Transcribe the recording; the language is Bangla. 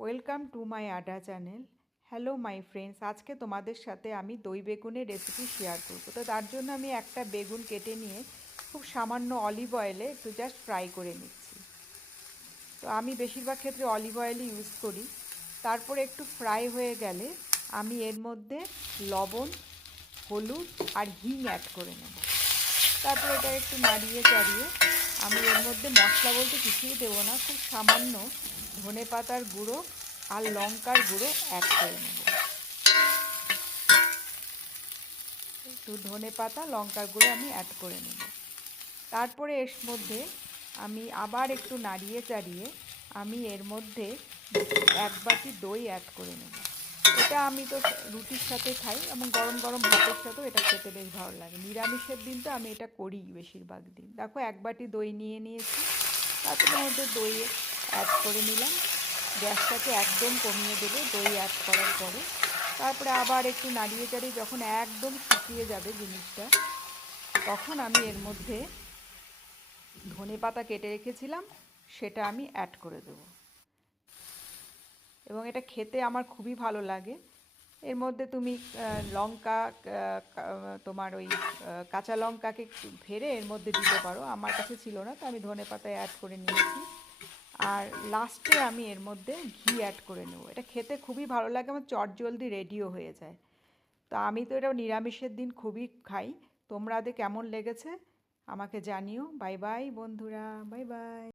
ওয়েলকাম টু মাই আড্ডা চ্যানেল। হ্যালো মাই ফ্রেন্ডস, আজকে তোমাদের সাথে আমি দই বেগুনের রেসিপি শেয়ার করবো। তো তার জন্য আমি একটা বেগুন কেটে নিয়ে খুব সামান্য অলিভ অয়েলে একটু জাস্ট ফ্রাই করে নিচ্ছি। তো আমি বেশিরভাগ ক্ষেত্রে অলিভ অয়েলই ইউজ করি। তারপরে একটু ফ্রাই হয়ে গেলে আমি এর মধ্যে লবণ, হলুদ আর হিং অ্যাড করে নেব। তারপর এটা একটু নাড়িয়ে চাড়িয়ে আমি এর মধ্যে মশলা বলতে কিছুই দেবো না, খুব সামান্য ধনেপাতার গুঁড়ো আর লঙ্কার গুঁড়ো অ্যাড করে নেব। একটু ধনেপাতা লঙ্কার গুঁড়ো আমি অ্যাড করে নেব। তারপরে এর মধ্যে আমি আবার একটু নাড়িয়ে চাড়িয়ে আমি এর মধ্যে 1 বাটি দই অ্যাড করে নেব। এটা আমি তো রুটির সাথে খাই এবং গরম গরম ভাতের সাথেও এটা খেতে বেশ ভালো লাগে। নিরামিষের দিন তো আমি এটা করি বেশিরভাগ দিন। দেখো 1 বাটি দই নিয়ে নিয়েছি, তারপরে মধ্যে দই অ্যাড করে নিলাম। গ্যাসটাকে একদম কমিয়ে দেবো দই অ্যাড করার পরে। তারপরে আবার একটু নাড়িয়ে চাড়িয়ে যখন একদম শুকিয়ে যাবে জিনিসটা, তখন আমি এর মধ্যে ধনেপাতা কেটে রেখেছিলাম, সেটা আমি অ্যাড করে দেবো। এবং এটা খেতে আমার খুবই ভালো লাগে। এর মধ্যে তুমি লঙ্কা, তোমার ওই কাঁচা লঙ্কাকে ভেড়ে এর মধ্যে দিতে পারো। আমার কাছে ছিল না, তো আমি ধনেপাতায় অ্যাড করে নিয়েছি। আর লাস্টে আমি এর মধ্যে ঘি অ্যাড করে নেব। এটা খেতে খুবই ভালো লাগে, আমার চটজলদি রেডিও হয়ে যায়। তো আমি তো এটা নিরামিষের দিন খুবই খাই। তোমরাদের কেমন লেগেছে আমাকে জানিও। বাই বাই বন্ধুরা, বাই বাই।